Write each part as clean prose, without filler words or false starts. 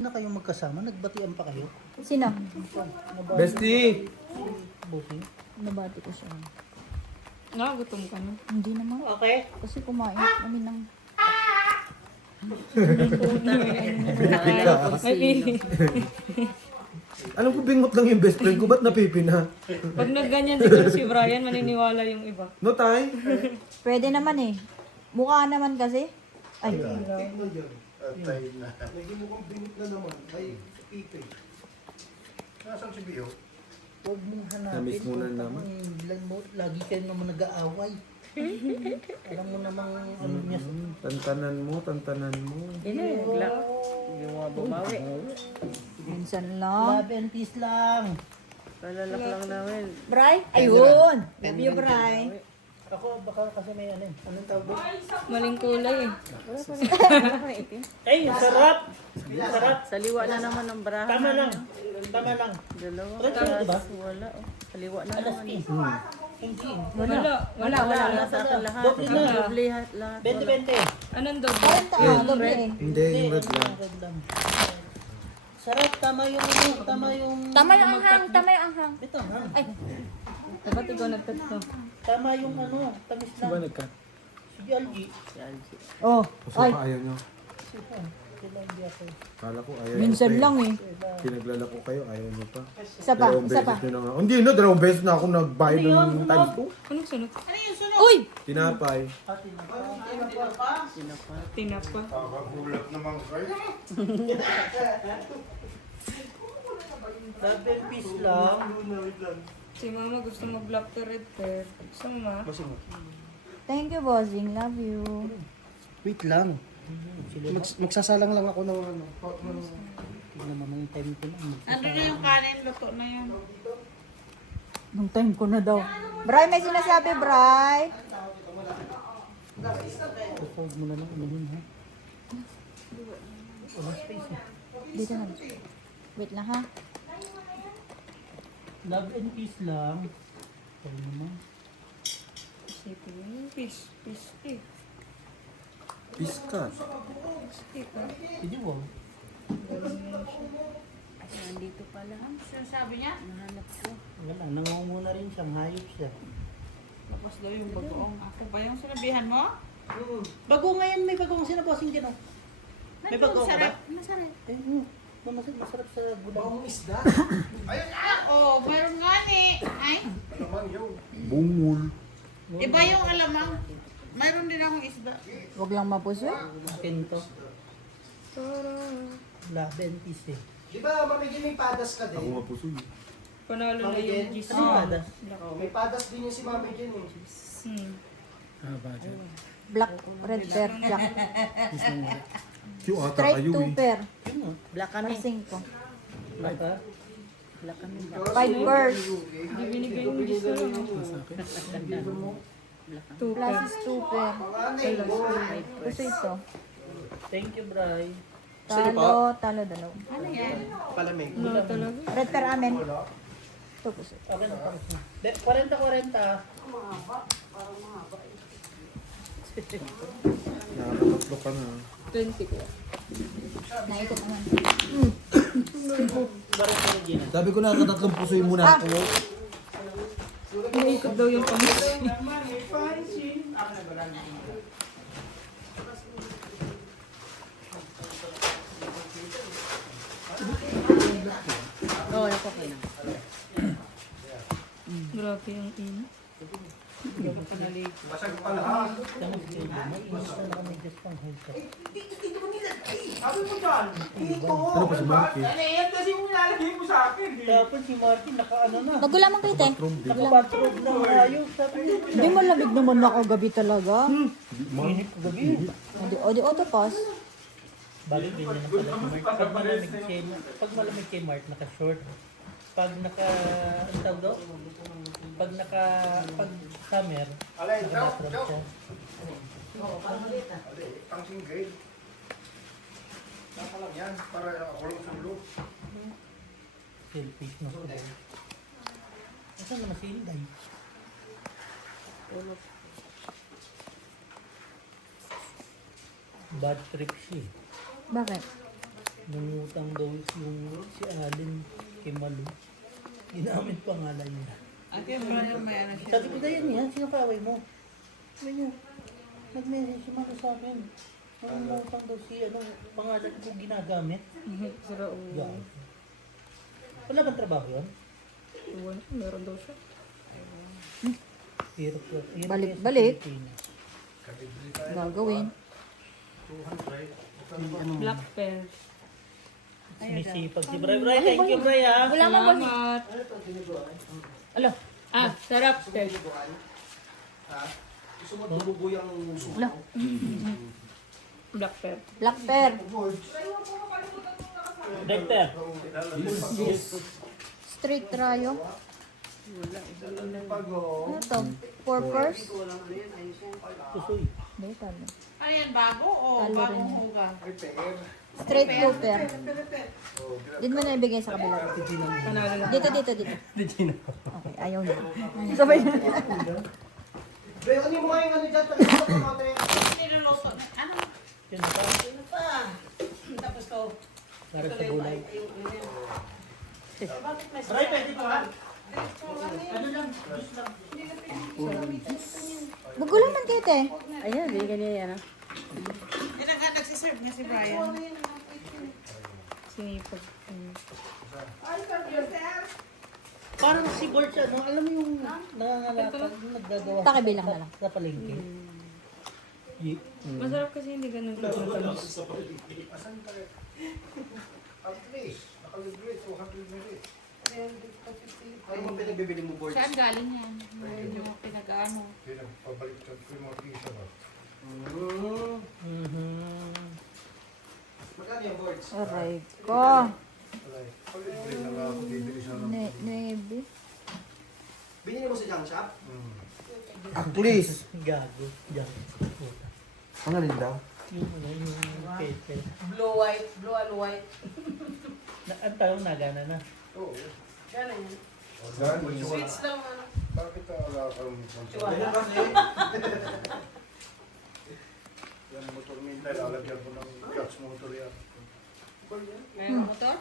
Na kayong magkasama, nagbatian pa kayo? Sino? Bestie! Buti. Nabati ko siya. Gutom ka na. Hindi naman. Okay. Kasi kumain kami ng... Alam ko bingot lang yung best friend ko, ba't napipina? Pag nagganyan siguro si Brian, maniniwala yung iba. No, tay? Pwede naman eh. Mukha naman kasi. Ay, Lagi mo kang bingot na naman. Ay, ipe. Nasaan si Bio? Huwag mong hanapin. Namiss mo na naman. Lagi kayo naman nag-aaway. Alam mo namang ano niya. Tantanan mo. Bigla. Hindi mo bumawi. minsan lang. Love and peace lang. Palalak lang namin. Bray? Ayun! Love you, Bray. Ako baka kasi may ano. Anong tawag doon? Maling kulay eh. Ay, sarap! Sarap! Saliwa na naman ng barahan. Tama lang. Tama lang. Dalawa. Correct yun, diba? Wala oh. Saliwa na Alas naman. 15. Hindi. Wala. Wala sa akin lahat. Doble na. Doble lahat. 20-20. Anong doble? 40 doble eh. Hindi, yung red lang. Red lang. Sarap, tama yung ano, tama yung... Tama yung anghang, tama yung anghang. Ito, ha? Ay, Dapat ikaw nagtatlo. Tama yung ano, tamis Di ba lang. nagka? Sige, Algie. oh. Puso Ay, pa ayaw nyo. Sige, sila hindi ako. Kala ko ayaw minsan nyo pa lang eh. Pinaglalako kayo, ayaw nyo pa. Isa pa, Dalawang isa pa. beses nyo na nga. Hindi na, dalawang beses na ako nagbayad ng times 2. Anong sunod? Uy! Tinapay. Tinapa. Kakagulat naman kayo. Love and peace lang. Si mama gusto mag-black to red pair. Gusto mo ma? Thank you, bossing. Love you. Wait lang. Magsasalang lang ako ng ano. Tignan mo nung time ko lang. Ano na yung kanin? Luto na yun. Nung time ko na daw. Bray, may sinasabi, Bray. Hold mo na lang, anuhin ha. Walang space eh. Dito na. Wait lang ha. Love and peace lang. Kaya naman. Isipin mo yung fish. Fish eh. Piskat. Stick ah. Hindi mo. Nandito pala. Sinasabi niya? Nahanap ko. Wala, nangunguna rin siya, hayop siya. Tapos daw yung bagoong. Ako ba yung sinabihan mo? Bago ngayon, may bagong sinabosing dyan oh. May bago ka ba? Masarap. Eh, masarap sa gulay. Oo, meron nga ni. Ay, Naman yun. Bungul. iba yung alamang. Mayroon din akong isda. Huwag lang mapuso. Akin to. Love and peace eh. Di ba, mamigin may padas ka Ako din? mapusoy. Panalo na yung gis. Ano yung padas? May padas din yung si mamigin eh. Black, red pair, black. Yung ata Straight kayo 2 eh. pair. Yun oh. Black Para 5. Baka. 5 pairs. Hindi binigay yung gis na lang. Two Plus pair. is 2 pair. Kasi ito. Thank you, Bri. Talo, talo, dalaw. Ano yan? Palamig. Wala talaga. Red pair amin. Ito puso. Okay na, tapos na. 40-40. Nakakatatlo ka na. 20 ko. Naikot naman. Barang sa Regina. Sabi ko nakakatatlong pusoy muna ako. Umiikot daw yung pangisi. Oo, ako ka na. Grabe yung ina. Basag pa lahat. Tama si Regina. Inis na lang kami just pang health. Ano pa si Marky? Tapos si Martin naka-ano na. Magulamang kayo, te. Naka-bathrobe na ayos. Sabi niya, Hindi mo lamig naman ako gabi talaga. inip ko gabi. O di auto pass. Bakit ganyan na pala si Mark? Pag malamig kay Mark, naka-short. Pag ang tawag daw? Pag summer, Alay, naka-bathrobe joke, siya. Ang singgay. Tama lang yan, para ako lang sa ulo. Selfish na ko. Asa naman si Inday? Bad trip siya. Bakit? nangutang daw yung si Alin kay Malu. Ginamit pangalan niya. Ate, yung brother may ano siya. Sabi ko, Dayan yan, sino kaaway mo? Sabi niya, nag-message si Malu sa akin. Nangutang daw si pangalan ko ginagamit. Sira ulo. Gago. Wala bang trabaho yun? Uwan, meron daw siya. Hirap lang. Hirap Balik, yan sa balik. Pilipinas. Gagawin. Black pear. Sumisipag si Bray. Bray, thank you, Bray, ha? Salamat. Alo. Ah, sarap. Gusto mo dubuguyang suso? Wala. Black pear. Black pear. Dexter. Straight rayo. Ano to? Purpose? Susoy. Hindi, talo. Ano yan, bago o Talo bagong rin yan. hugang? Straight pooper. Din mo na ibigay sa kabila. Panalo lang. Dito. Okay, ayaw na. Sabay na. Be, ano mo nga yung ano dyan? Tapos sa mga tayo. Niluluto na. Ano? Yan pa. Tapos ko. Para sa gulay. Bakit may Bray, pwede pa, ha? Ano lang? Juice lang. Magulang man kayo, te. Ayan, bigyan niya yan. Yan ang nagsiserve nga si Brian. Sinipag. Parang si Bert siya, no? Alam mo yung nangangalakad, yung naggagawa Pakibilang na lang. sa palengke. Masarap kasi hindi ganun matamis. At least, nakalibre, 200 minutes. Ano mo pinagbibili mo, boards? Saan galing yan? Yung pinag-ano. Pinagpabaliktad ko yung mga pisa ba? Magkano yung boards? Aray ko. Palibre na nga ako, bibili siya ng... Navy. Binili mo sa junk shop? Anglis. Gago. Diyan. Puta. Ang alin daw? Yung kete. Blue and white. Ang tawag nagana na. Oo. Gano'n yan. Sweets Sweets lang ano. Bakit wala kang Wala. Yan kasi. Yan motor minta, lalagyan ko ng clutch motor yan. Mayroon motor?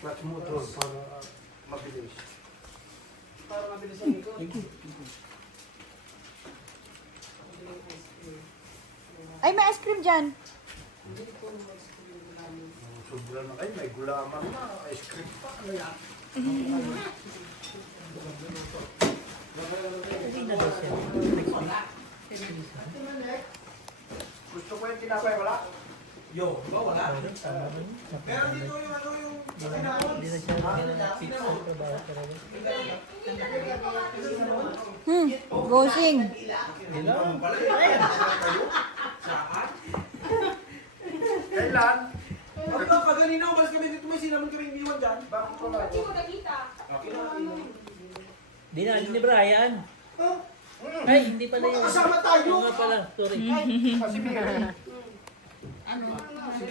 Clutch motor para mabilis. Para mabilis ang ikot. Ay, may ice cream dyan. Sobra na kayo, may gulaman na, ice cream pa. Ano yan? Hindi na daw siya. Gusto ko yung tinapay, wala? Yo, ba wala? Tama rin. Pero dito yung ano yung... Hindi na siya nag-fix sa trabaho talaga. Bossing. Kailan? Pagka kaganina, umalis kami dito, may sinamon kami iniwan dyan. Bakit wala? Hindi ko nakita. Dinali ni Brian. Ay, hindi pala yun. Kasama tayo! Oo nga pala, sorry. Kasi Mary.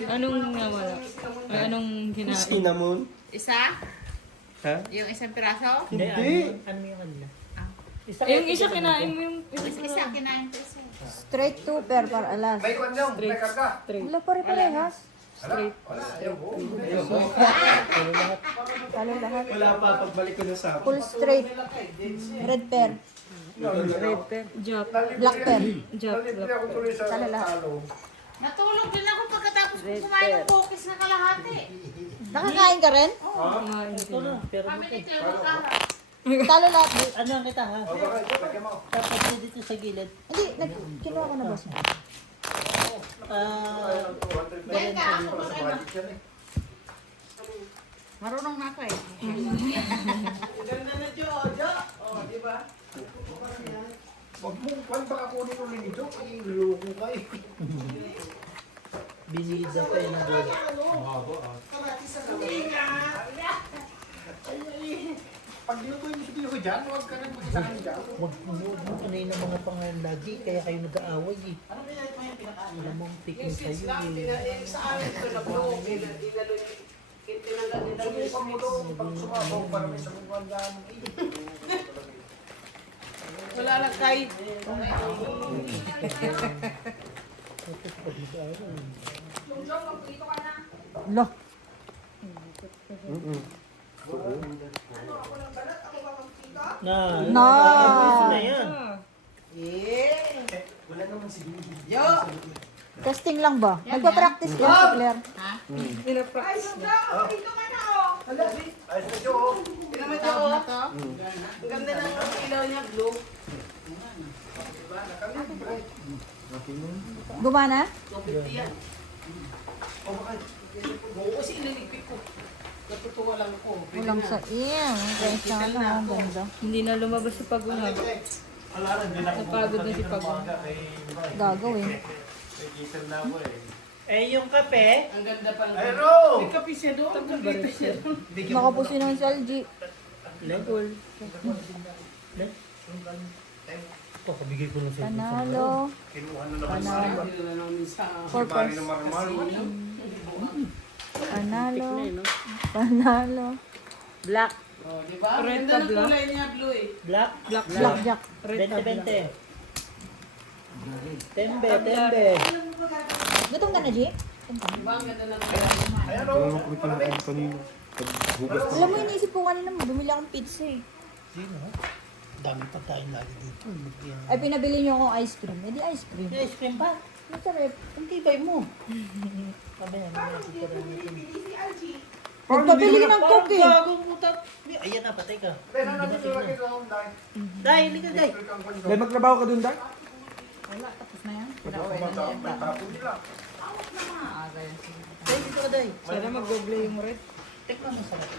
Anong nawala? Ay, anong kinain? Cinnamon. Isa? Ha? Yung isang piraso? Hindi, Hindi. ano yung kanila? Eh, yung isa kinain mo yung Isa kinain ko isa. Straight pooper para alas. May kwan yung, may karga. Wala pare-parehas. Wala, ayaw ko. Talo lahat. Wala pa, pagbalik ko na sa Full straight. Red pear. red pear. Jop. Black pear. Jop. Nalibre ako tuloy sa Tala lahat. talo. Natulog din ako pagkatapos ko kumain ng cookies na kalahati. Nakakain ka rin? Kumain Ito sila. na, pero Kami dito. ni Cleo magkahap. Talo lahat. Ano ang kita ha? O bakit, lagyan mo. Tapos dito sa gilid. Hindi, kinuha ko na boss mo. Yan ka, ako mag-ano. Marunong na ako eh. Ganda na Jo, Jo. O, di ba? Huwag mo, kwan baka kunin ulit nito. Ay, luloko ka eh. Binida pa yun ng board. Pag dinutuin mo sabihin ko dyan, huwag ka nang mag-isahan dyan. Huwag mo kanay ng mga pangalan lagi, kaya kayo nag-aaway eh. Wala mong pikin sa'yo eh. Sa akin ito na blue. Subukan mo doon pag sumabaw para may sabukan dyan. Wala lang kay. Tapos pag nag-aaway. Lo. Na. Na. Na yan. Wala naman si Bibi. Testing lang ba? Nagpa-practice yan si Claire. Pinapractice na. Ayos na siya, oh. Tawag na to. Ang ganda ng ilaw niya, blue. Gumana? 250 yan. Oh, bakit? Oo, kasi iniligpit ko. Natutuwa lang ako. Kulang sa iyo. Guys, sana. Ang ganda. Hindi na lumabas si Pagungag. Napagod na si Pagungag. Gagawin. Eh, yung kape, Ang ganda pa. Ay, Ro! May kape siya doon. Ang ganda siya doon. Nakapusin naman si LG. Cool. Ito, kabigay ko lang sa Panalo. Kinuha na naman Panalo. Hindi na namin sa... Purpose. na marmal. Panalo. Panalo. Black. Oh, di ba? Ang Red ganda ka, ng black. kulay niya, blue eh. Black. Blackjack. 20-20. Tembe, tembe. Gutom ka na, G? Di ba? Ang ganda ng kulay. Ayan, oh. kanino. Paghugas Alam mo, iniisip ko kanina, bumili akong pizza eh. Sino? Dami pa tayong lagi dito. Ay, pinabili niyo akong ice cream. Eh, di ice cream. May ice cream pa. Masarap. Ang tibay mo. Sabi niya, Nagpabili ka ng coke eh. Bagong puta. Ayan na, patay ka. Pero nandito lang ito, Day. Dahil, hindi ka, Day. Dahil magtrabaho ka dun, Day? Wala, tapos na yan. May tapo nila. Day, dito ka, Day. Sana mag-doble yung red. Tikman mo sarap.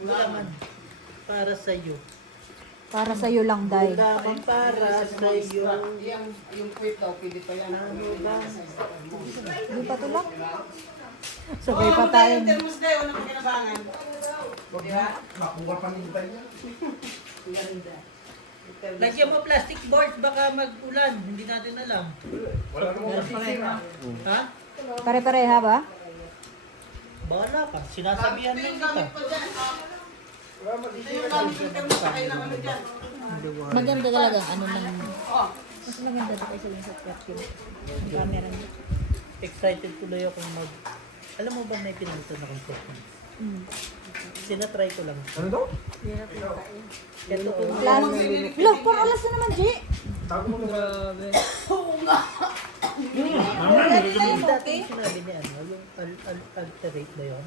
Ulaman. Para sa'yo. Para sa'yo lang, Day. Ulaman para sa'yo. Yung puwit daw, pwede pa yan. Hindi pa tulak. Sabay pa tayo. Yung thermos day, wala pa kinabangan. Di ba? Nakuha pa ni Day niya. Ang ganda. Lagyan mo plastic boards, baka mag-ulan. Hindi natin alam. Wala namang masisira. Ha? Pare-pareha ba? Bahala ka. Sinasabihan Ito lang yung kita. gamit ko dyan. Wala Ito masisira. yung gamit yung thermos sa kayo ng ano dyan. Maganda talaga. Ano nang... Oh, Mas maganda ba kayo sa vacuum? Yung camera niya. Excited tuloy akong mag... Alam mo ba may pinunta na akong coffee? Sinatry ko lang. Ano daw? Ito, Plus, look, parang alas na naman, G. Tago mo na. Grabe. dati yung sinabi niya, ano, yung alterate na yun.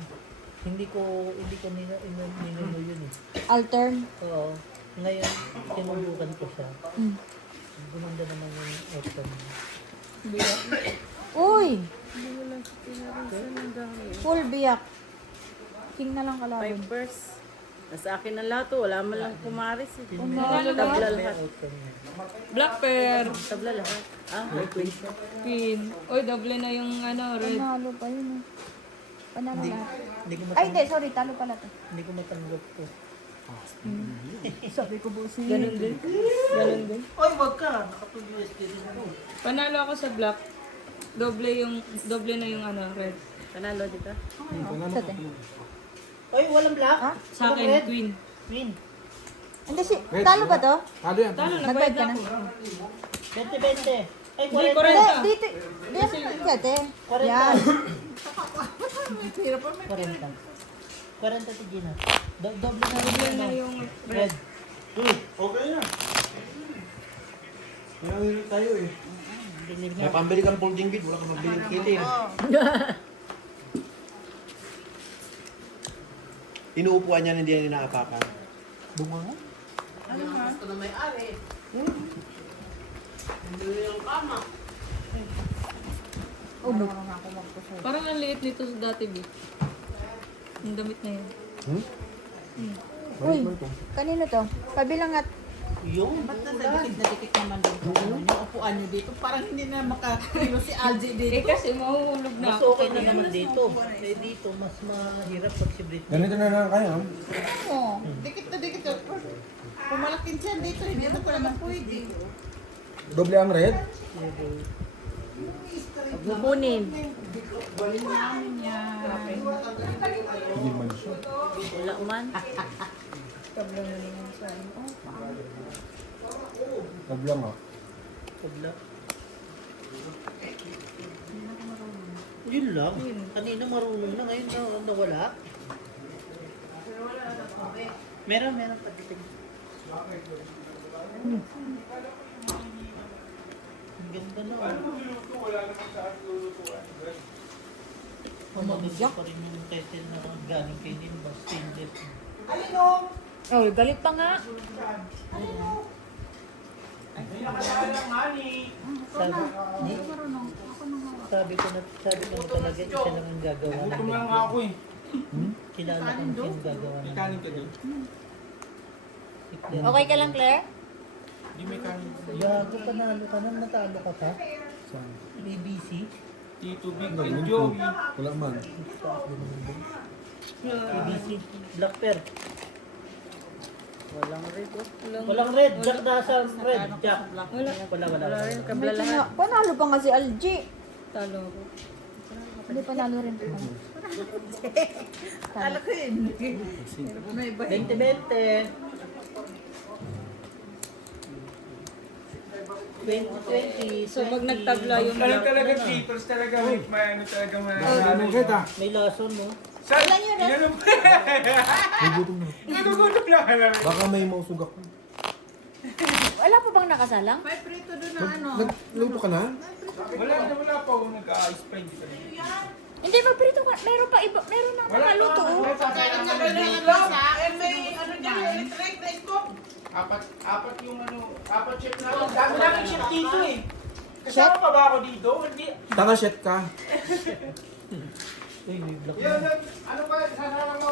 Hindi ko ninuno yun eh. Altern. Oo. Ngayon, tinubukan ko siya. Mm. Gumanda naman yung outcome niya. Uy! Full biyak. King na lang kalaban. First. Nasa akin na lahat to. Wala man lang kumaris. Eh. Tabla Tabla na lahat. yung outcome niya. Black pair. Tabla lahat. Ah, may queen siya. Pin. Oy, doble na yung ano, red. Panalo pa yun eh. Panalo Hindi, lahat. hindi ko Ay, matanggap. hindi. Sorry. Talo pala to. Hindi ko matanggap to. Sabi ko busi. Ganun din. Ganun din. Oy, wag ka. Nakapag-USD rin ako. Panalo ako sa black. Doble na yung ano, red. Panalo dito. Sa te. Oy, walang black? Ha? Sa Walang akin, red? queen. Queen. Hindi si... Talo ba to? Talo yan. Talo, Nagbayad nagbayad ka na na? ako. 20-20. Ay, Hindi, 40. Hindi, 40. dito. Dito ka, te. 40. Yan. 40. 40 si Gina. Doble na rin Doble na ano, yung red. Okay na. Nanganginig tayo eh. Dinig May na. pambili kang folding bed, wala kang mabiling kiti. Inuupuan niya, hindi yan inaapakan. Bunga nga. ano nga? Gusto na may-ari. Hindi yung kama. Uno. Parang ang liit nito sa dati, B. Yung damit na yun. Uy, kanino to? Kabilang at... Yung. Ba't nasa dikit naman dito? Yung upuan nyo dito, parang hindi na makakilo si Algie Eh dito. kasi mahuhulog na Mas ako. okay na naman dito. Eh dito, mas mahirap pag si Britney. Ganito na lang kayo. Oo, dikit na dikit. Pumalakin siya dito, hindi na pala naman pwede. Doble ang red. Bubunin. Hindi man siya. Wala man. Tabla na naman sa ano. Tabla nga. Tabla. Yun lang. Kanina marunong na. Ngayon na wala? Meron pagdating. Ang ganda na. Pumabagay pa rin yung title na galing kay Nimba. Stainless. Oh, galit pa nga. Sabi ko na talaga isa lang ang gagawa. Gutom lang ako eh. Kilala ko na yung gagawa May ng kanin ka doon? iklan. Okay ka lang, Claire? Hindi may kanin. Gago, panalo ka na. Natalo ka pa. BBC. Tito Big Wala and man Joey. po. Wala man. BBC. Black Pearl. Walang Walang red. Jack na sa red. Jack. Wala. Wala. Kabla lahat. Panalo pa nga si Algie. Talo ko. Hindi, panalo rin. Kala ko yun. May iba. 2020. 2020. So pag nagtabla yung Talagang black talaga na. papers talaga. May ano talaga Ano kita? May lason, no? Saan? Inanong Nagutom na. Nagugutom lang ka namin. Baka may mausog ako. Wala pa bang nakasalang? May prito doon na ano. Nagluto ka na? Wala pa ako nag-ice pa hindi pa rin. Hindi, magprito ka. Meron pa iba. Meron nang nakaluto. Oh. Pagkain na doon ng isa. And may ano dyan, electric na scoop. Apat yung ano, apat chef na ako. Dami namin chef dito eh. Chef? Kasama pa ba ako dito? Hindi. Tanga shit ka. Uy, may black Yan, na. ano ba? Sasama mo?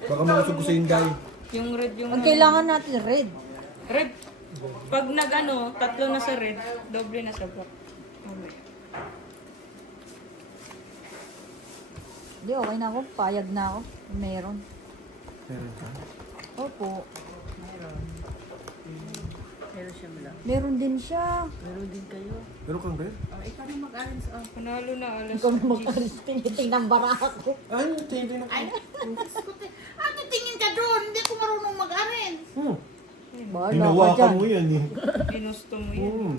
Baka mausog ko sa Inday. Yung red yung... Ang kailangan natin red. Red. Pag nag-ano, tatlo na sa red, doble na sa black. Hindi, okay na ako. Payag na ako. Meron. Meron ka? Opo. Meron siya black. Meron din siya. Meron din kayo. Meron kang red? Ikaw na mag-arin sa Panalo na alas. Ikaw na magkalisting. Tingnan bara ako. Ay, tingin ako. Ay, ano tingin ka doon? Hindi ko marunong mag-arin. Bahala ka Hinawakan dyan. mo yan eh. Ginusto mo yan.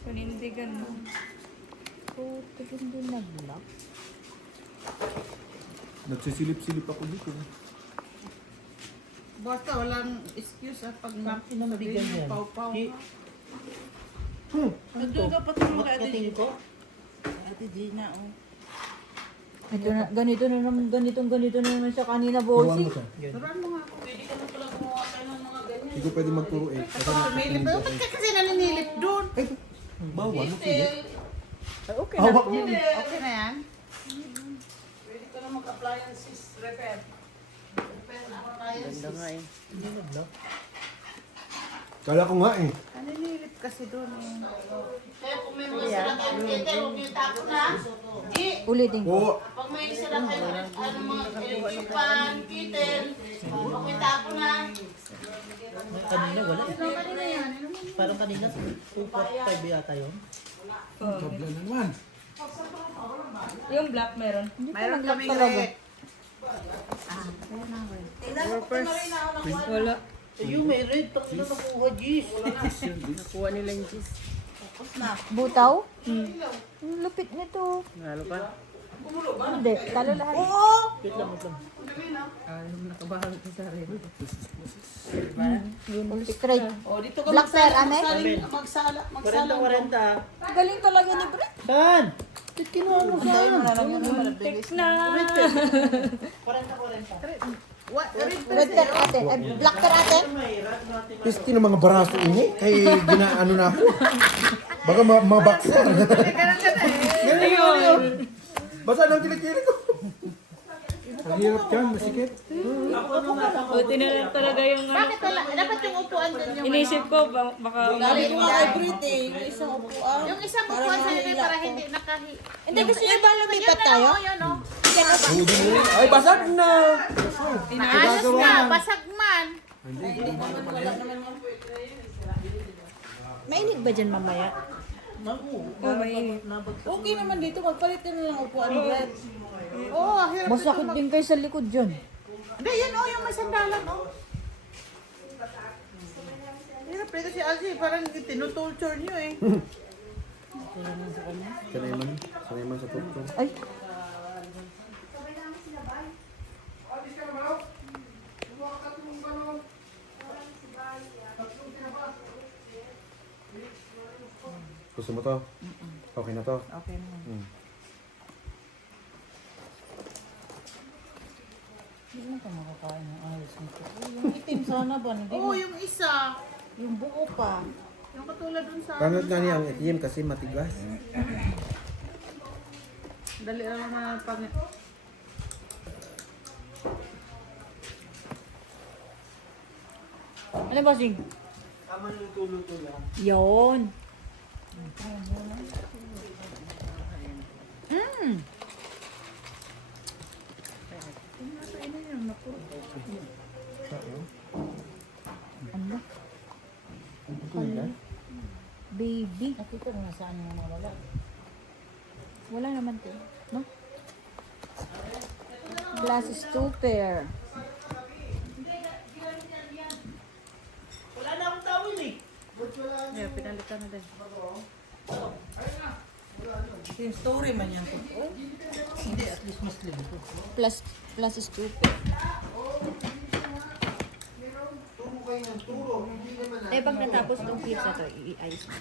Panindigan mo. Oh, tigil din na black. Nagsisilip-silip ako dito. Basta walang excuse at pag Pinambigan yan. pau-pau. Ito, dapat yung makating ko. Ate Gina, oh. Ito na, ganito na naman siya kanina, Turuan bossy. mo siya. Turuan mo nga ako. Hindi ko pwede magturo eh. Kasi Sumilip. nakatingin ko Ba't eh. ka kasi naninilip doon? Ay, bawal. Makilit. Ay, okay na. Hawak mo. Okay na yan? Pwede ka na mag-appliances repair. Repair appliances. Hindi na black. Kala ko nga eh. Naninilip kasi doon eh. Kaya kung may mga sila kayo Peter, huwag niyo tapo na. Di, Ulitin ko. Oo. pag may sila kayo, ano mga electripan, Peter, huwag niyo tapo na. Kanina wala eh. Parang kanina 245 yata yun. Kabla na naman. Yung black meron. Hindi pa Mayroon nag-lock kaming talaga. red. Wala. Ayun, may red. Tapos na nakuha, Gis. Nakuha nila yung cheese. Butaw? Ang lupit nito. Nalo pa? Hindi, talo lahat. Wait lang, wait lang. Nakabahan ko sa rin. Straight. O, dito ka Black pearl, ame? magsala. 40. Galing talaga ni Brett. Saan? Ba't kinuha mo saan? Tek na. 40. Red pear ate. Ay, black pear ate. Pisti ng mga baraso ini. Kay ginaano na ako. Baka mabaksa. Ayun. Basta nang kilikili ko. Ang hirap dyan, masikip. Buti na lang talaga yung ano. Bakit wala? Dapat yung upuan din yung Inisip ko baka... Galing mo kay Brit eh. Yung isang upuan. Yung isang upuan sa nila para hindi nakahi. Hindi, gusto niyo ba lumipat tayo? Yun o. Ay, basag na! Ayos na. Basag man. Mainit ba dyan mamaya? Oh, mainit. Okay naman dito. Magpalit na lang upuan, Brett. Oo, hirap dito. Masakit din kayo sa likod dyan. Hindi, yan o. Yung may sandalan o. Hirap dito si Algie. Parang tinutorture nyo eh. Sanay man sa tukto. Ay, Gusto mo to? Okay na to? Okay na. Hmm. Hindi mo ka makakain ng ayos nito. Yung itim sana ba? Hindi Oo, mo. yung isa. Yung buo pa. Yung katulad dun sa... Pangit nga niya ang itim kasi matigas. Dali lang naman pag... Ano ba, Sing? Tama yung tulo-tulo lang. Yun. Mm. Ano? Ano? Baby. Nakita mo na saan mo nawala. Wala naman to. No? Glasses 2 pair. Wala na akong tawil eh. Yeah, pinalitan na din. Yung story man yan. Oh, hindi, at least mas libo ko. Glasses 2 pair. Turo kayo ng turo. Hindi naman Eh, pag natapos tong pizza to, i-ice mo.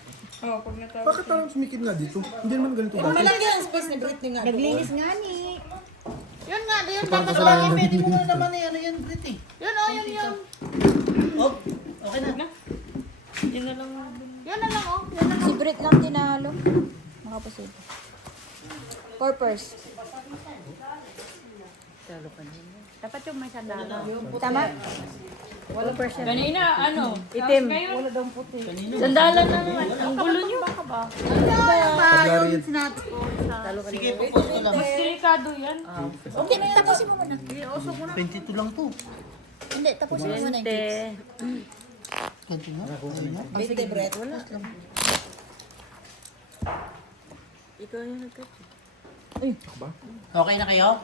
Oo, pag natapos. Bakit parang sumikip nga dito? Hindi naman ganito dati. Malaki ang space ni Britney nga. Naglinis nga ni. Yun nga, yun Parang lang. kasalanan. Pwede mo na naman eh, ano yan, Britney? Yun oh, yun. Oh, okay na. Yun na lang. Yun na lang oh. Yun na lang. Si Brit lang tinalo. Makapasid. Purpose. Dapat yung may sandalo. Tama? Wala percent. Kanina, ano? Itim. Wala daw puti. Sandalan na naman. Ang gulo niyo. Pag-ari yan. Sinabi ko sa... Sige, pupos ko lang. Mas delikado yan. Okay, tapusin mo muna. 22 lang to. Hindi, tapusin mo muna yung cakes. Ganito nga. Sige, Bret. Wala. Ikaw yung nagkat. Okay na kayo?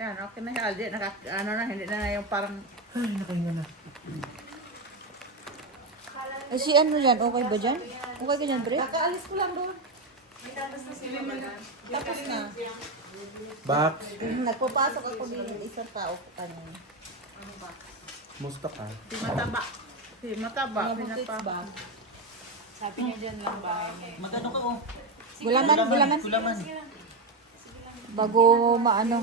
Yan, okay na Aldi. Ano na, hindi na yung parang... Ay, nakahinga na. Eh, si ano dyan? Okay ba dyan? Okay ka dyan, Bret? Kakaalis ko lang doon. Tapos na. Box. Nagpapasok ako din isang tao ko kanina. Musta ka? Si mataba. Si mataba. Pinapa. Sabi niya dyan lang bahay niya. Magano ka oh? Gulaman, gulaman. Gulaman. Bago maano.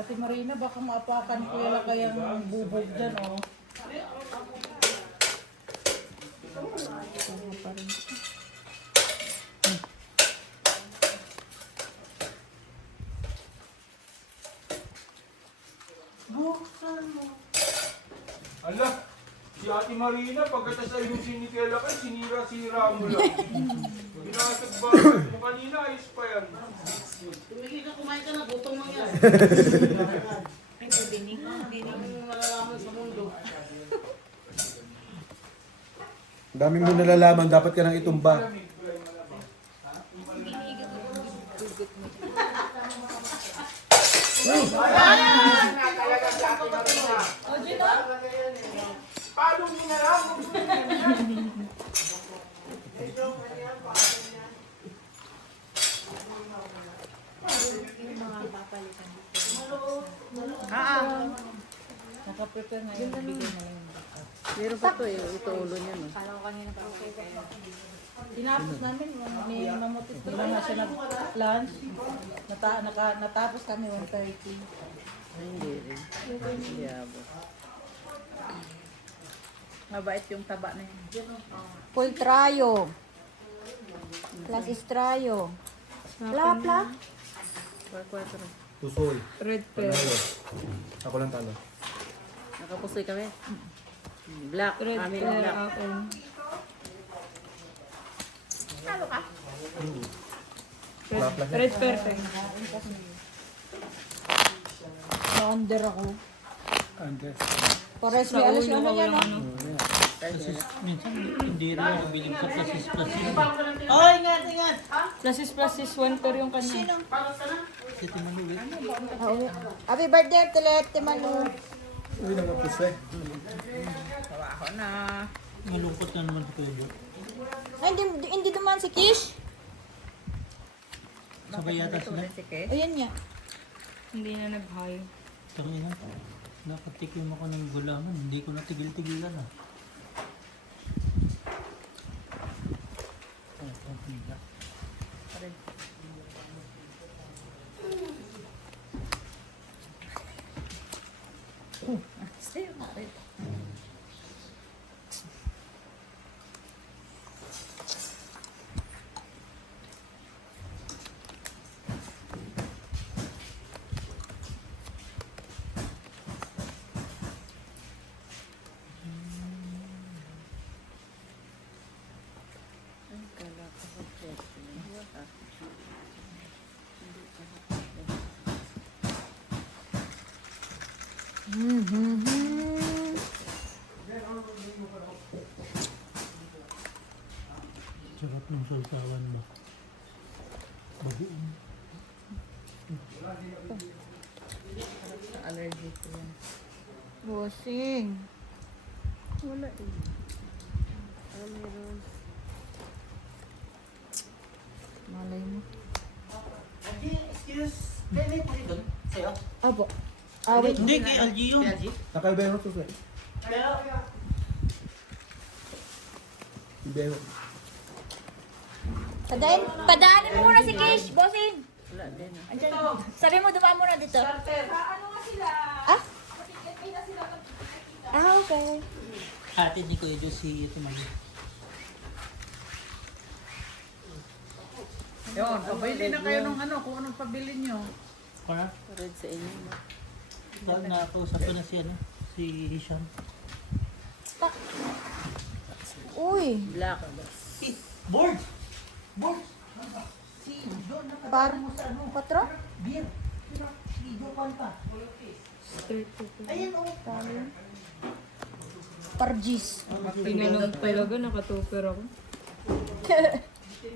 Ate Marina, baka maapakan ko yala kayang bubog dyan oh. Ala, si Ate Marina, pagkatas ayusin ni Kela kay, sinira-sira mo lang. Ginasagbasan mo kanina, ayos pa yan. Tumigil ka, kumain ka na, gutom mo yan. Ang malalaman sa mundo. Ang dami mo nalalaman, dapat ka nang itumba. Palo mo na lang. Nakaprepare na yung bigay na lang. Meron pa to eh. Ito ulo niya no. Tinapos namin, may mamutis ko lang na siya nag-lunch. Natapos kami 1:30. Hindi rin. Hindi abot. Mabait yung taba na yun. Full trayo. Glasses trayo. Pla. Kwatro. Pusoy. Red pear. Panalo. Ako lang talo. Nakapusoy kami. Black. Red Amin pear black. apple. Lapla siya. Red pear pen. Na-under ako. Pares may alas yung ano yan, no? Minsan hindi rin ako biling sa pasis-pasis. Oh, ingat! Plasis winter yung kanya. Si Timanuwi. Happy birthday, Telete Manu. Uy, nakapusoy. Ako na. Malungkot na naman ito yun. Ay, hindi duman si Kish. Sabay yata sila. Sige. Ayan niya. Hindi na nag-high. Tangina. Nakatikim ako ng gulaman. Hindi ko natigil-tigilan ah. Ang pila. Sarap ng sulsawan mo. Bagoong. Allergy ko yan. Bossing. Wala eh. Meron. Malay mo. Excuse. Kaya po dito. Sa'yo? Abo. Ah, wait. Hindi, kay LG yun. Nakaiba yung susi. Ibero. Padaanin mo muna si Kish, bossing. Andyan. Sabi mo, dumaan muna dito. Ah? Ah, okay. Ate ni Kuya Diyos si ito man. Yun, pabili na kayo ng ano, kung anong pabili nyo. Para? Red sa inyo. Nakausap ko na si ano, si Hisham. Uy. Black. Board! Board! Par. Patro? Ayan o. Parjis. Pinanong talaga, nakatuper ako.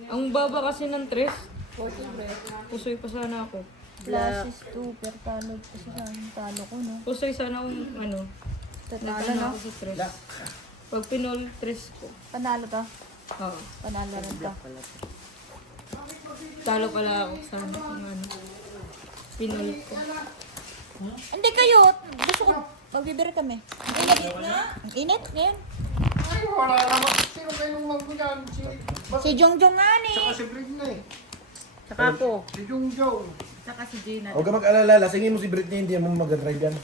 Ang baba kasi ng tres. Pusoy pa sana ako. Plasis 2, pero talo pa siya. Talo ko, no? Pusoy sana akong ano. Tatalo, Natalo no? ako sa tres. Pag pinol, tres ko. Panalo to. Oo. Panalo rin to. Talo pala ako sa ano. Pinol ko. Hindi kayo. Gusto ko. Magbibiro kami. Ang init na. Ang init ngayon. Ay, wala naman. Sino kayo nung magbigan? Si Jongjong nga ni. Saka si Britney. Saka ako. Si Jungjong. Saka si Gina. Huwag ka mag-alala. Lasingin mo si Britney. Hindi mo mag-drive yan.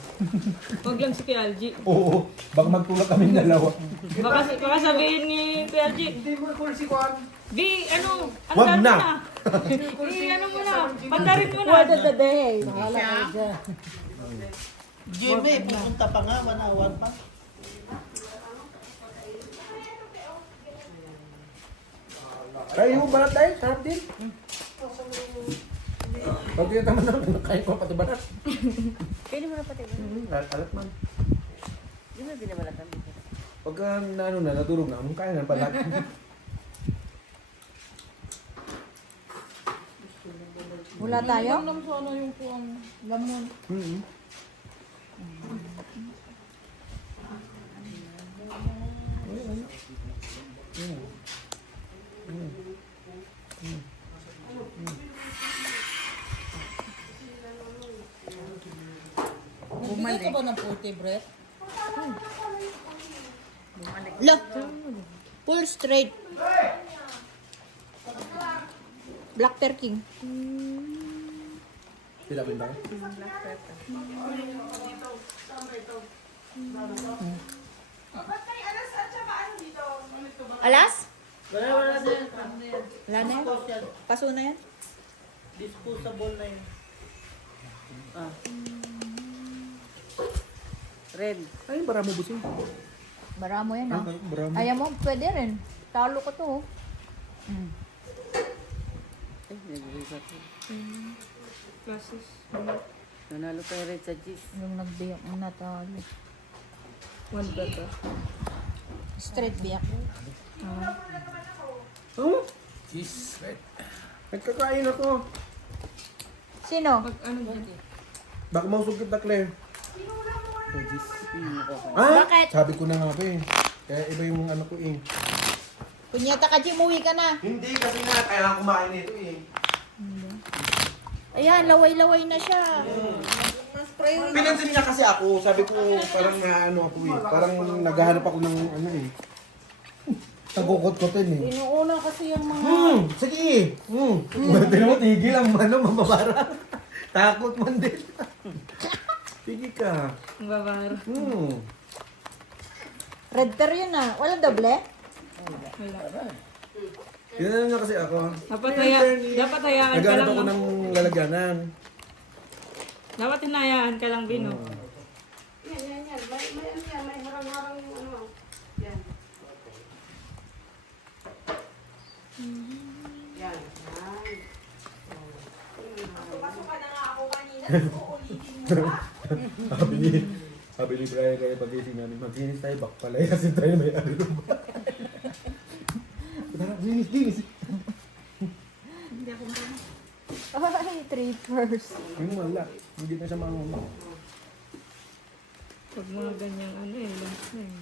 Wag lang si Kialji. Oo. Baka magtulak kami dalawa. Baka sabihin ni Kialji, Hindi mo cool si Juan. Di, ano, Wag andar mo na. na. Di, ano mo na, pandarin mo na. day. Bahala kayo dyan. Jimmy, pupunta pa nga, wanawan pa. Kaya yung balat tayo. Sarap din. Pag yung tama naman, nakain ko pati balat. Pwede mo na pati. Alat man. Di mo binabalatan dito. Pagka na ano na, natulog na, mong kaya ng balat. Wala tayo? Alam sana yung puwang. Lamon. Bumalik. ba ng puti, Brett? Look. Full straight. Black Pear King. Sila ba ba? Alas? Wala na yan. Wala na yan. Paso na yan. Disposable na yun. Red. Ay, marami busing. Maramo yan, oh. Marami. Ayaw mo, pwede rin. Talo ko to, oh. Classes. Nanalo pa yung red sa cheese. Yung nagbiyak ang natalo. One ba to? Straight biyak. Oh? Jeez, right. Nagkakain ako. Sino? Pag ano ba? Baka mausugit na Claire. Oh, jeez. Ah? Bakit? Sabi ko na nga ba eh. Kaya iba yung ano ko eh. Kunyata ka, Jim, uwi ka na. Hindi kasi nga, kaya kumain nito eh. Ayan, laway-laway na siya. priority. Pinansin niya kasi ako. Sabi ko, parang naano ako eh. Parang naghahanap ako ng ano eh. Tagukot-kotin eh. Inuuna kasi yung mga... Sige. Tignan mo, tigil ang mababara. Takot man din. Sige ka. Ang babara. Red pair yun ah. Walang doble? Wala. Tinanong niya kasi ako. Dapat hayaan ka Naghahanap lang. ako ng lalagyanan. Dapat hinayaan ka lang, Bino. Yan. May harang-harang yung ano. Yan. Yan. Sabi ni Brian kaya pag-ising namin, maglinis tayo, bakpalayasin tayo may ano ba? Tara, linis. Ay, 3 pairs. Yung wala, hindi na siya mamama. Pag mga ganyang ano eh, lunch na eh.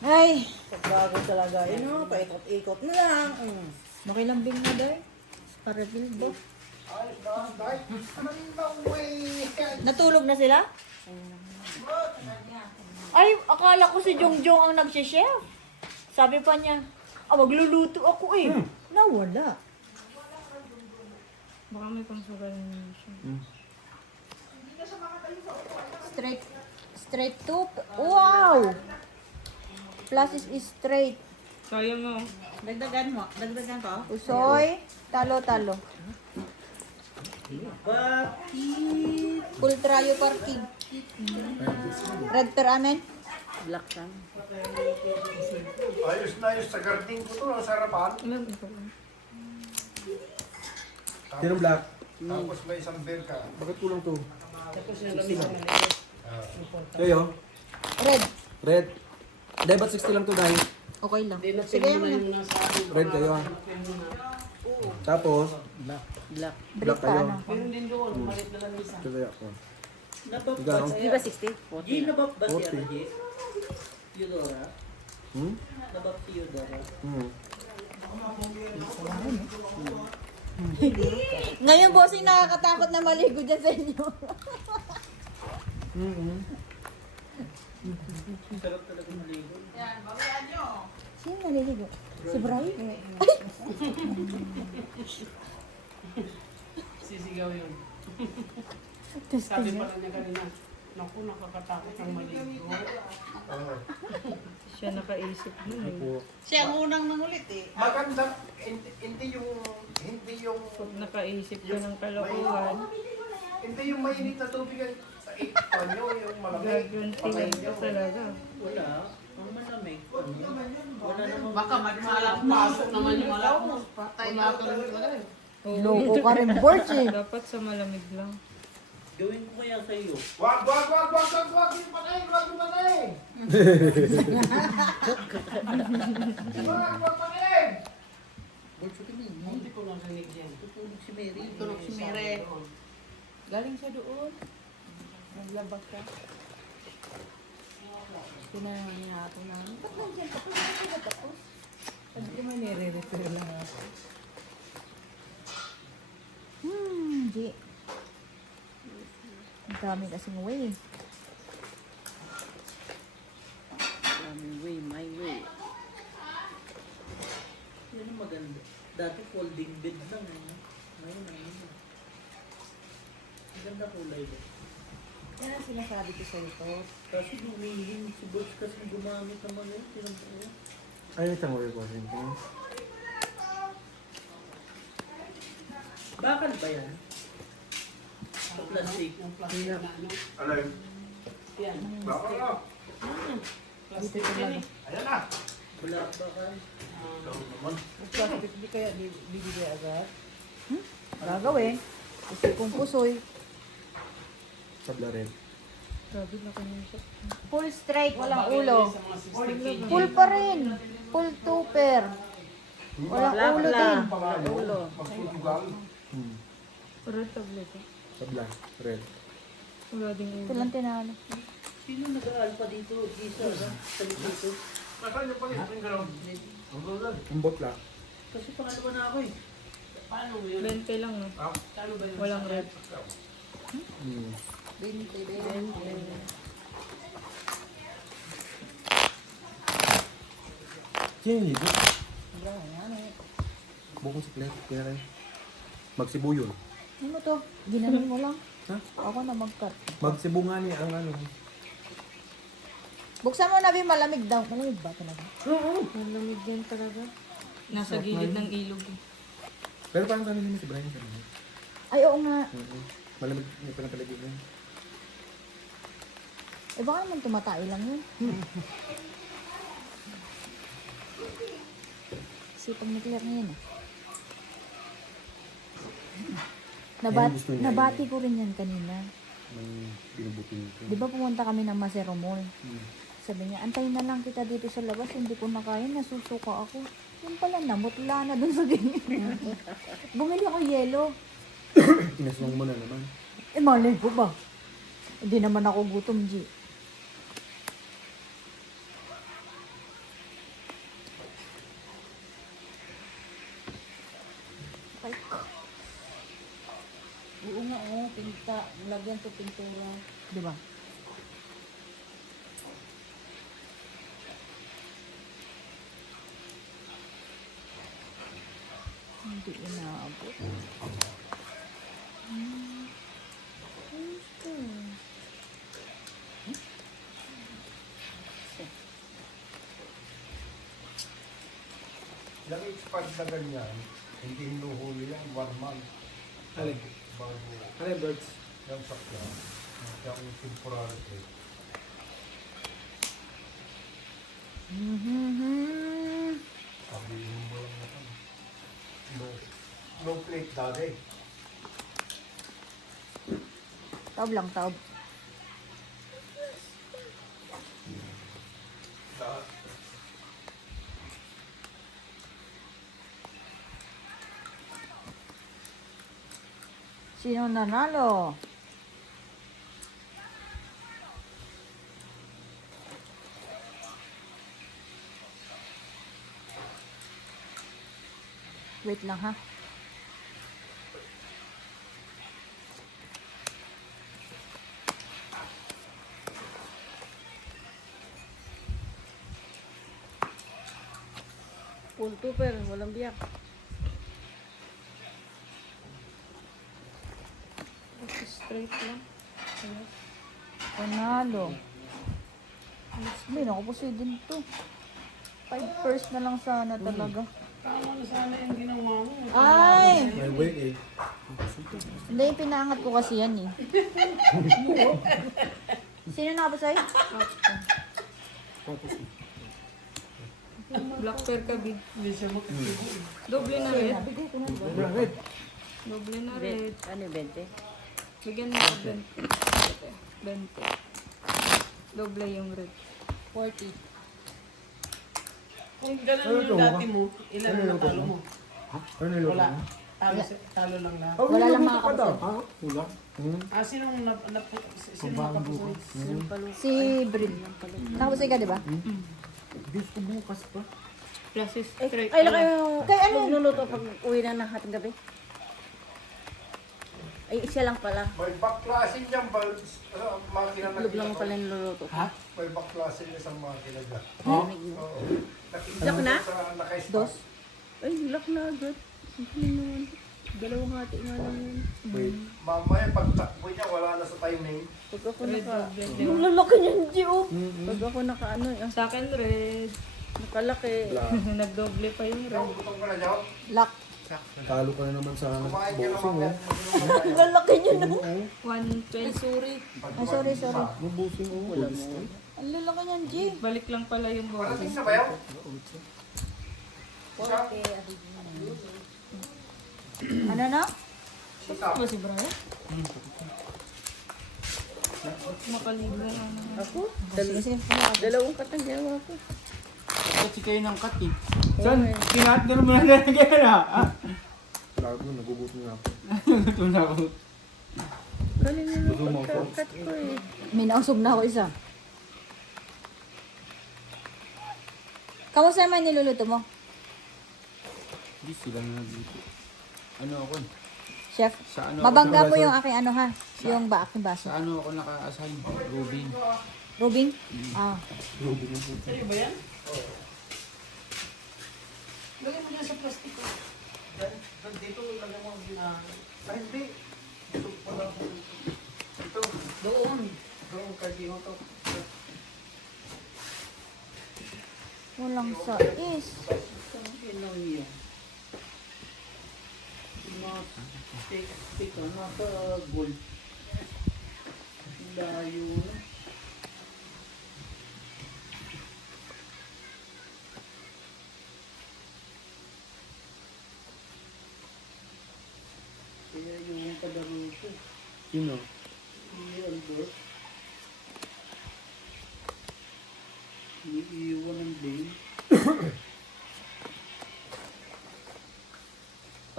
Ay, Bago talaga. Paikot-ikot na lang. okay lang bing na dahil. Para bilbo. Natulog na sila? Ay, akala ko si Jongjong ang nagsishare. Sabi pa niya, magluluto ako eh. Nawala. Baka may pangsugal siya. Straight to, wow! Plus is straight. Kaya mo. Dagdagan mo. Dagdagan ko. Usoy, talo. Full trayo parking. Red per amen? Black kan. Ayos na ayos sa garden ko to, sarapan. Ilan ito lang? Sino black? Tapos may isang beer ka. Bakit kulang to? Tapos yung lamig ng Kayo? Red. Red. Dahil ba't 60 lang to dahil? Okay lang. Sige mo na yung nasa akin. Red kayo ah. Tapos, Black. black kayo. ano? Meron din doon. Malit na lang isa. Ito kaya ako. Nabab Di ba 60? G, nabab ba si 40. ano, G? Eudora? Hmm? Nabab si Eudora? Ngayon, bossing, nakakatakot na maligo dyan sa inyo. Sarap talaga maligo. Sino naliligo? Si Brian? Sisigaw yun. Gusto Sabi niya. pala niya kanina, naku, nakakatakot ng maligo. Siya nakaisip nun eh. Siya ang unang nangulit eh. Maganda, hindi yung Pag nakaisip ka ng kalokohan, hindi yung mainit na tubig ang sa ikon nyo, yung malamig. gagantiin ka talaga. Wala. Ang malamig. Ano? Wala namang... Baka malang pasok naman yung malapos. Patay na ito rin talaga eh. Loko ka rin, Borch eh. Dapat sa malamig lang. Gawin ko kaya sa iyo. Wag, yung patay, wag yung patay. Wag patay. Hindi ko narinig yan. Tutulog si Mary. Tulog si Mere. Galing siya doon. Naglabag ka. Pinangan niya ako na. Ba't nandiyan ka? Ba't nandiyan ka tapos? Sabi ko may nire-refer lang ako. Di. Ang dami kasing way. My way. Yan ang maganda. Dati folding bed lang. Ngayon ano. Maganda kulay ba? Yan ang sinasabi ko sa'yo to. Kasi lumihing si Boss kasi gumamit naman yun. Tinang po yun. Ayun isang worry ko rin. Bakal ba yan? Sa plastic. Yung plastic na ano. Alay, Yan. baka na. Plastic yan eh. Ayan na. Wala bakal. Yung plastic di kaya bibigay agad. Gagawin. Kasi kung pusoy. Sabla rin. Grabe na kanina siya. Full straight, walang ulo. Sa mga 60 kg. Full pa rin. Full tupper. Walang ulo din. Ulo. Pagputugal. Pero tablet ka. Sabla. Red. Wala ding ulo. Silang tinalo. Sino nag-aalpa dito? Gisa, ha? Sa dito. Nasaan yung palit? Ang gano'n. Ang botla. Kasi pangalawa na ako eh. Paano yun? 20 lang no? Paano ba yun? Walang red. Sino yung ligo? Bukong siklet. Kaya kayo. Magsibu yun. Ano to? Ginanon mo lang. Ha? Ako na mag-cut. Magsibu nga ni ang ano. Buksan mo na, Bi, malamig daw. Malamig ba talaga? Malamig yan talaga. Nasa gilid ng ilog eh. Pero parang kami naman si Brian kanina. Ay, oo nga. Malamig niya pa na palagi yun. Eh, baka naman tumatay lang yun. Kasi pag nag-clear na yun, Ayun, gusto niya nabati ko rin yan kanina. May binubutin ko. Di ba pumunta kami ng Masero Mall? Sabi niya, antayin na lang kita dito sa labas, hindi ko na kaya, nasusuka ako. Yung pala, namutla na dun sa ganyan. Bumili ako yelo. Inaswang mo na naman. Eh, malay ko ba? Hindi naman ako gutom, G. Ay, Oo nga, pinta. Lagyan to pintura. di ba? Hindi inaabot. Yung expand na ganyan, hindi hinuhuli yan, 1 month. Alin? Bago Alin, birds? yung sakyan, yung temporary plate. Sabihin mo lang naman. No plate dati. Taob lang, taob. Sino nanalo? Wait lang ha. Full tupper, walang biyak. Straight lang. Panalo. Hindi na ako pwede to. 5 first na lang sana talaga. Tama na sana yung ginawa mo. Ay! May wait eh. Hindi, pinaangat ko kasi yan eh. Sino nakapasay? Black pear ka, Big. Hindi siya makasibo. Doble na red. Nabigay ko na. Red. Doble na red. Ano, 20? Bigyan mo sa 20. 20. Doble yung red. 40. Kung gano'n Ano to, yung dati ha? mo, ilan Ano ang yung natalo to? mo? Ano niluto Wala. mo? Talo lang na. Oh, Wala lang niluto mga ka daw. kapatid. Ha? Wala. Sinong nakapusoy? Si Brin. Nakapasay ka, di ba? Diyos ko bukas pa. Plus is straight. Ay, laki yung Kay ano? magluluto pag uwi na ng hating gabi. Ay, isa lang pala. May baklasin niyang bulbs, makina na Lug lang pala niluluto. Ha? May baklasin niya sa makina dyan. Narinig mo. Oo. Nakita Lock mo na? sa naka-stop. Dos. Ay, lock na agad. Hindi naman. Dalawang hati nga lang yun. Wait. Mamaya pagtakbo niya, wala na sa timing. Pag ako naka... Doble. Yung lalaki niyan, Gio. Pag ako naka ano, yung Sa akin red. nakalaki. Nagdoble pa yung Ikaw, red. gutom ka na dyan. Lock. Talo ka na naman sa Kumain ka na boxing mamaya. oh. Lalaki niya na. 120. Sorry. Ay, sorry, sorry. Yung boxing oh. Ang lalaki niyan, G. Balik lang pala yung Parating boxing. na ba yun? Ano na? Sita. Ba si Brian? Makalibre na naman. Ako? Sige, sige. Pumunta. Dalawang katang ginawa ko. Kasi kayo ng kat eh. Saan? Tinatner mo na lang kaya na. Lago, nagugutom nga ako. Ito na ako. Kanina na pagkakat ko eh. May nausog na ako isa. Kamusta naman niluluto mo? Hindi sila na dito. Ano ako eh? Chef, Sa ano mabangga mo yung aking ano ha? Yung aking baso. Sa ano ako naka-assign? Rubin. Rubin? Ah. Sa'yo ba yan? Lagyan mo dyan sa plastiko. Dito lang mo ay hindi. Ito pala ako. Ito. Doon. Doon kay to. Walang sais. Ilang yun. Teka, nasa gold. Layo na. Kaya yung kalaro ko. Sino? Si Albert. Iniiwan ng lane.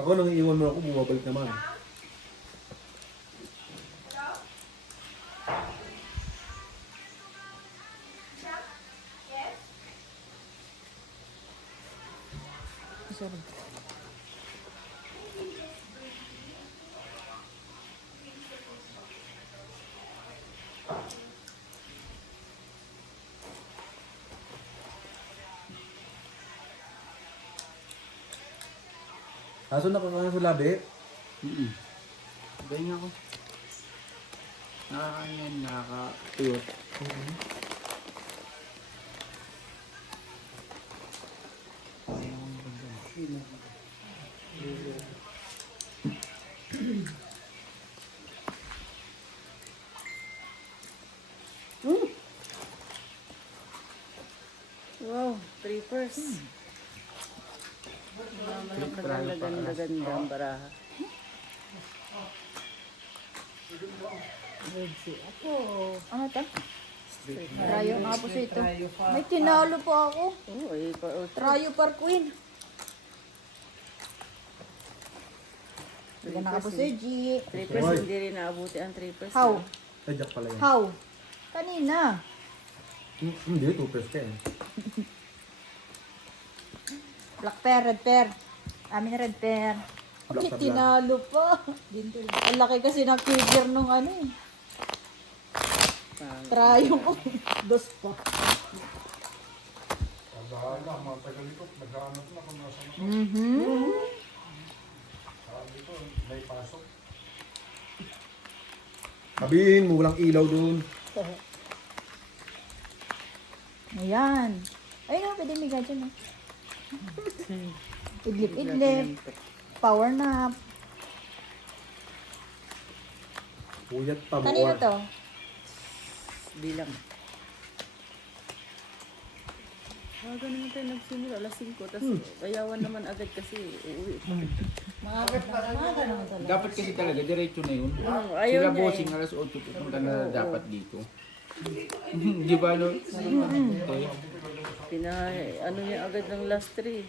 Ako nang iiwan mo ako, bumabalik naman. Sorry. Kaso nakakaano sa labi? Ganyan ako. Nakakanyan, nakakatuyot. Wow, trippers. Ganda ang baraha. Ano ta? Trayo nga po siya ito. May tinalo po ako. Oo, Trayo par queen. Bigyan na ka po Sir G. trippers, hindi rin naabuti ang trippers. How? Ay, Jack pala yan. How? Kanina. Hindi, 2 pesos ka eh. Black pair, red pair. Amin red pair. Black May sa black. tinalo pa. Ang laki kasi ng figure nung ano eh. Trayo ko. Dos pa. Bahala, matagal ito. Naghahanap na kung nasa sabi ko, may pasok. Sabihin mo, walang ilaw doon. Ayan. Ayun na, pwede may gadget eh. Idlip-idlip. Power nap. Puyat pa, Kanino to? Bilang. Ganun naman tayo nagsimula, alas 5. Tapos kayawan naman agad kasi uuwi. Mga ganun talaga. Dapat kasi talaga, diretso na yun. Ayaw Sila niya bossing alas 8 pupunta na dapat dito. Di ba, no? Okay. Ano niya agad ng last 3.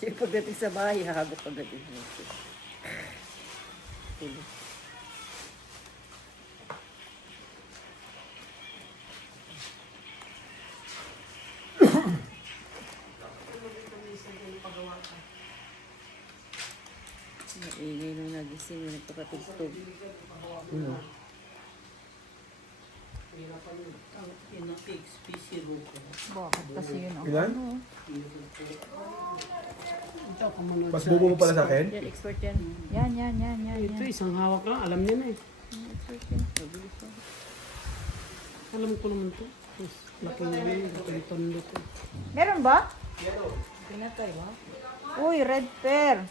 Siya pagdating sa bahay, hahagap agad yung hoses. Tulog. Ingay nung nagising, yung nagpakatugtog. Ang XP0 ko. Bakit kasi yun ang Ilan? ano? Mas bubo mo pala sa akin? Yan, expert yan. Yan. Ito, isang hawak lang. Alam niya na eh. Expert yan. Mabilis yan. Alam ko naman to. Yes, laki na yun. Laki tondo ko. Meron ba? Pinatay mo? Uy, red pair.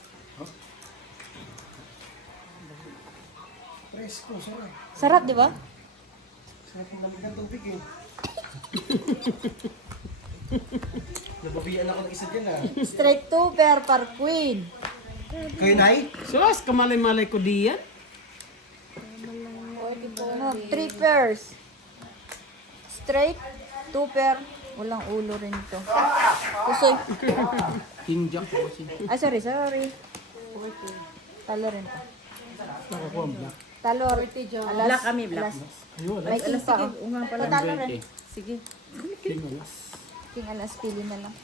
Presko, sarap. Sarap, di ba? Sarap ng lamig ng tubig eh. Nababiyan ako ng isa dyan ah. Straight 2 pair par queen. Kayo, Nay? Sus, kamalay-malay ko diyan. No, 3 pairs. Straight 2 pair. Walang ulo rin to. Pusoy. King Jack po kasi. Ah, sorry. Talo rin to. Nakakuha ang black. Talo. Black kami, black. Ayun, May king pa. Sige, ungang pala. Talo rin. 20. Sige. king alas. King alas, pili na lang.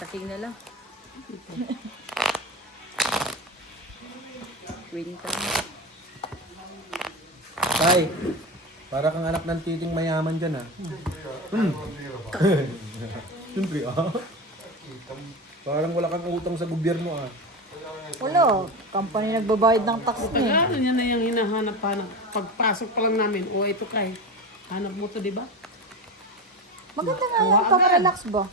Saking na lang. Winter na. Tay, para kang anak ng titing mayaman dyan ha. Siyempre Parang wala kang utang sa gobyerno Wala. Company nagbabayad ng tax niya. Pag-aaral niya na yung hinahanap-hanap. Pagpasok pa lang namin, o ito kay, hanap mo to, di ba? Maganda nga lang, pang-relax ba?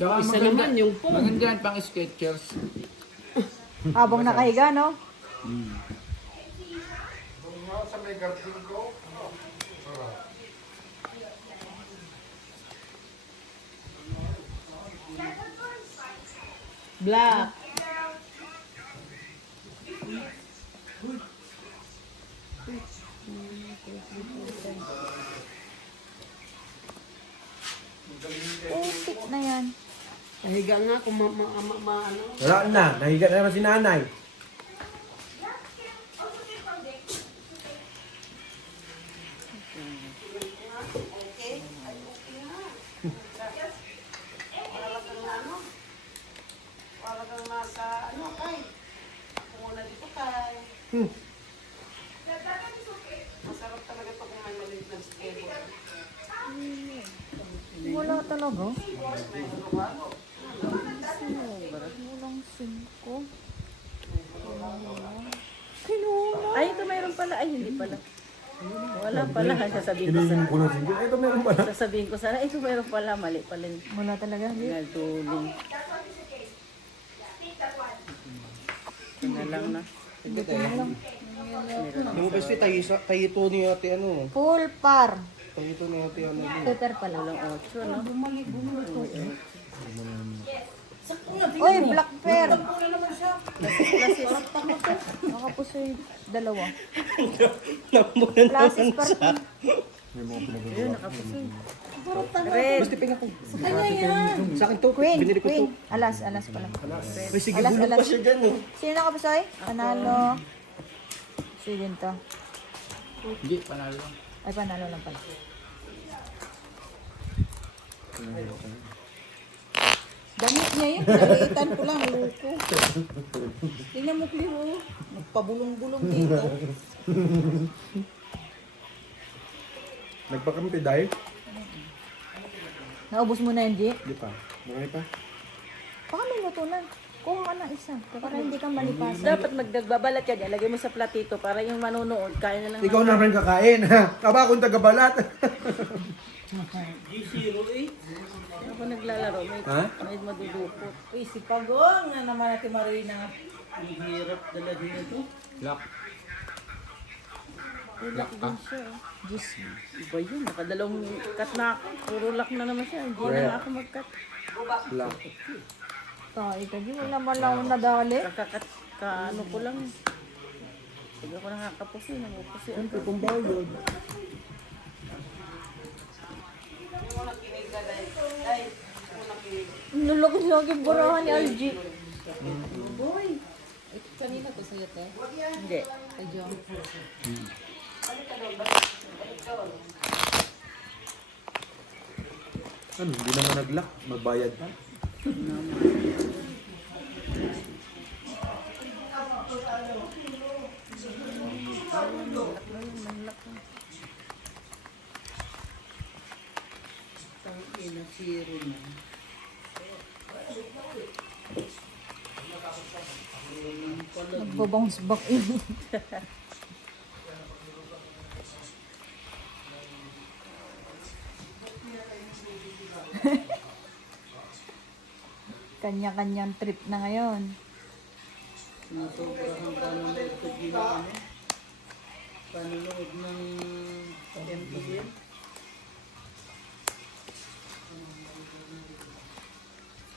Isa naman yung phone. Maganda yan pang Skechers. Habang nakahiga, no? Black. Basic na yan. Nahiga nga kung ano. Wala na, nahiga na naman si nanay. Para kang nasa, ano, kay. Pumuna dito, kay. Masarap talaga pag may maliit na stable. Wala talaga. Walang 5. Kinuha. Ay, ito mayroon pala. Ay, hindi pala. Wala pala. Sasabihin ko Hinihin sana. ko na sige. Ito meron pala. Sasabihin ko sana, ito mayroon pala. Mali pala. Wala talaga. Nagtuling. Ito na lang na. Dito na lang. Hindi mo besti, tayo ito ni ate ano. Full par. Tayo ito ni ate ano. Pepper pala. Walang 8, no? Oy, black pear. Klasis. Nakapusoy 2. Namunan Classes par. Ayun, nakapusoy. Red. Besti pinga ko. Sa akin to, Queen. binili ko to. Queen. Alas pala. May sige Alas, bulog alas. pa siya dyan oh. Sino nakapusoy? Panalo. Sige din to. Hindi, panalo lang. Ay, panalo lang pala. Damit niya yun, pinalitan ko lang, luko. Tingnan mo, Cleo. Nagpabulong-bulong dito. Nagpakampi dahil? Naubos mo na yun, G? Hindi pa. Marami pa. Baka may luto na. Kuha ka ng isa. Para hindi ka malipasan. Dapat magdagbabalat ka dyan. Lagay mo sa platito para yung manunood. Kaya na lang. Ikaw na rin kakain ha. Aba akong tagabalat. Ako naglalaro. Ha? May madudukot. Uy, si Pagong na naman natin Marina. Ang hirap dalhin ito. Lock. Lock din siya. Diyos. Iba yun. Nakadalawang cut na ako. Puro lock na naman siya. Hindi na nga ako mag-cut. Lang. Tayo ka, G. Wala man lang akong nadali. Kakakat ka ano ko lang. Hindi ako nakakapusi. Nangupusi. Siyempre kung bayad. Nulok siya ang burahan ni RG. Kanina ko sa'yo, te. Hindi. Ay, John. Ano, hindi naman nag-lock. Magbayad pa. Nagbabounce back in. Kanya-kanyang trip na ngayon. Sobrang panonood ko din ng ano. Panonood ng MPL.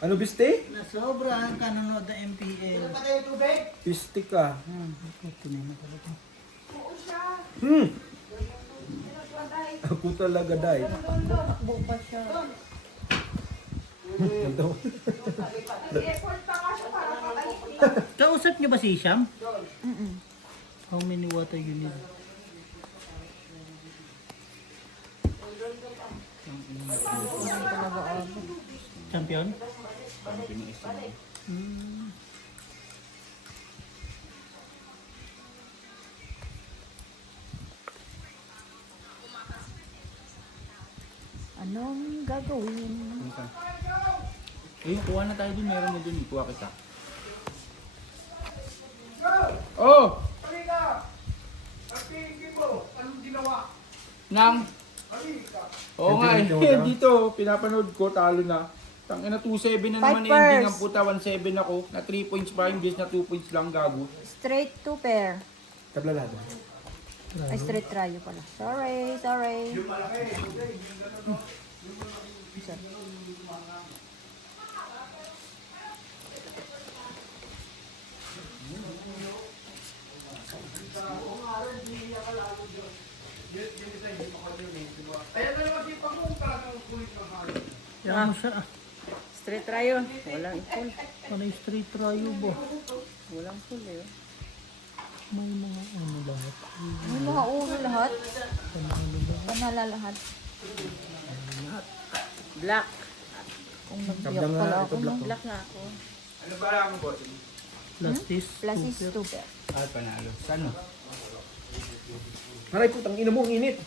Ano, biste? Nasobrahan ka nanonood ng MPL. Piste ka. Ako talaga, day. Kausap niyo ba si Sham? How many water you need? Hindi talaga abot. Champion? Anong gagawin? Eh, kuha na tayo dun. Meron mo dun. Kuha kita. Oh! Nang? Oo nga eh. Dito, pinapanood ko, talo na. Tangina 2-7 na naman Five ending. pairs. Ang puta 1-7 ako. Na 3 points pa, imbes na 2 points lang, gago. Straight 2 pair. Tablalado. Ay, straight trio pala. Sorry, sorry. Isa. Yan mo siya. Straight tayo. Walang ipon. Ano yung straight tayo ba? Walang full eh. May mga ano lahat. May mga ulo lahat. Panala lahat. Black. Kung nagbiyak Tablang pala nga, ako. ito black. no? Black nga ako. Ano ba lang mo, boss? Plastis. Plus is 2 pair. Ah, panalo. Saan mo? Aray putang ina mo, ang init.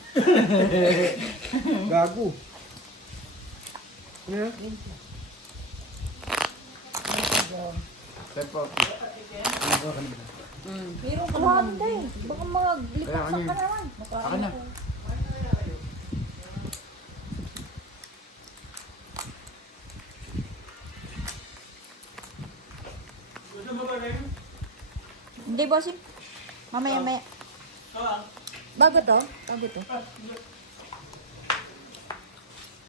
Gago. Ano yan? Pepo. Meron ka naman din. Baka maglipas ka naman. Ako na. Hindi, bossing. Mamaya. Bago to? Bago to?